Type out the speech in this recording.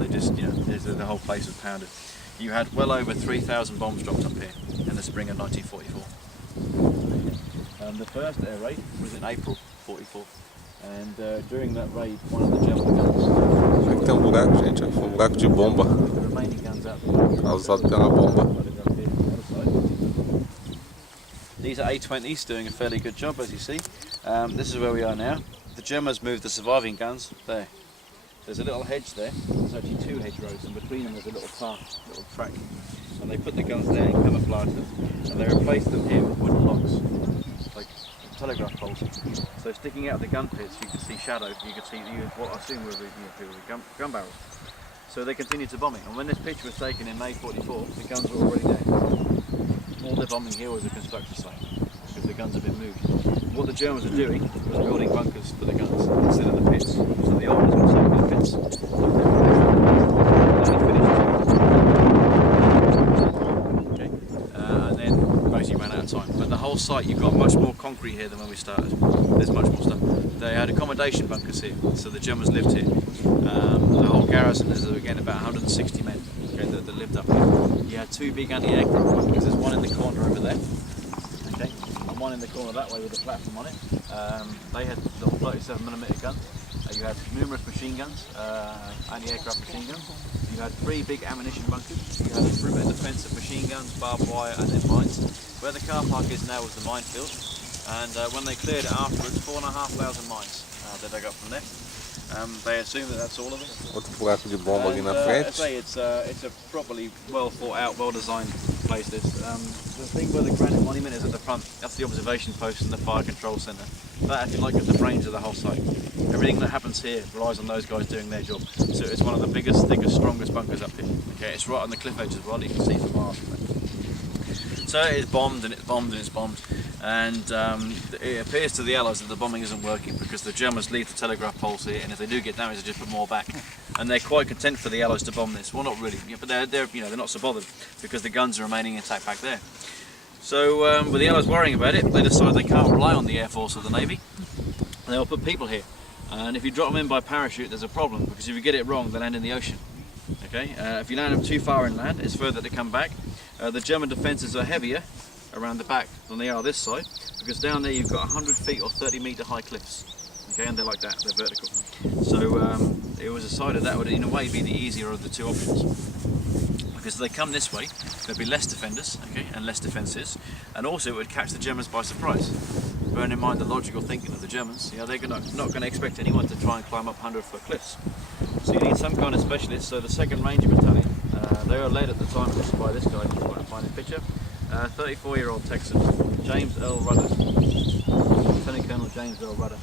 They just, you know, the whole place was pounded. You had well over 3,000 bombs dropped up here in the spring of 1944. The first air raid was in April 44, and during that raid, one of the German guns. Aqui tem um buraco, gente, foi um buraco de bomba causado pela bomba. These are A-20s doing a fairly good job, as you see. This is where we are now. The Germans moved the surviving guns there. There's a little hedge there. There's actually 2 hedgerows, and between them there's a little path, little track. And they put the guns there and camouflaged them, and they replaced them here with wooden logs, like telegraph poles. So sticking out of the gun pits, you can see shadow. You can see what I assume were the gun barrels. So they continued to bombing, and when this picture was taken in May 44, the guns were already there. All the bombing here was a construction site, because the guns had been moved. What the Germans were doing was building bunkers for the guns instead of the pits. So the orders were taken in pits. Okay. And then basically ran out of time. But the whole site, you've got much more concrete here than when we started. There's much more stuff. They had accommodation bunkers here, so the Germans lived here. The whole garrison is again about 160 men, okay, that lived up here. You had 2 big anti-aircraft bunkers. There's one in the corner over there, okay, and one in the corner that way with a platform on it. They had little 37mm guns. You had numerous machine guns, anti-aircraft machine guns. You had 3 big ammunition bunkers. You had a perimeter defence of machine guns, barbed wire, and then mines. Where the car park is now was the minefield, and when they cleared it afterwards, 4,500 mines they dug up from there. They assume that that's all of it. Outro buraco de bomba aqui na frente. I say it's a properly well thought out, well designed place. This the thing where the granite monument is at the front. That's the observation post and the fire control centre. That, if you like, is the brains of the whole site. Everything that happens here relies on those guys doing their job. So it's one of the biggest, thickest, strongest bunkers up here. Okay, it's right on the cliff edge as well. You can see for miles from there. So it's bombed and it's bombed and it's bombed. And it appears to the Allies that the bombing isn't working because the Germans leave the telegraph poles here, and if they do get damaged, they just put more back. And they're quite content for the Allies to bomb this. Well, not really, but they're not so bothered because the guns are remaining intact back there. So with the Allies worrying about it, they decide they can't rely on the Air Force or the Navy. They'll put people here, and if you drop them in by parachute, there's a problem because if you get it wrong, they land in the ocean. Okay, if you land them too far inland, it's further to come back. The German defences are heavier around the back than they are this side, because down there you've got 100 feet or 30-metre high cliffs, okay, and they're like that, they're vertical. So it was decided that would in a way be the easier of the 2 options, because if they come this way there'd be less defenders, okay, and less defences, and also it would catch the Germans by surprise. Bearing in mind the logical thinking of the Germans, you know, they're not going to expect anyone to try and climb up 100-foot cliffs. So you need some kind of specialist. So the 2nd Ranger Battalion, they were led at the time by this guy, if I can find his picture. 34-year-old Texan, James Earl Rudder, Lieutenant Colonel James Earl Rudder.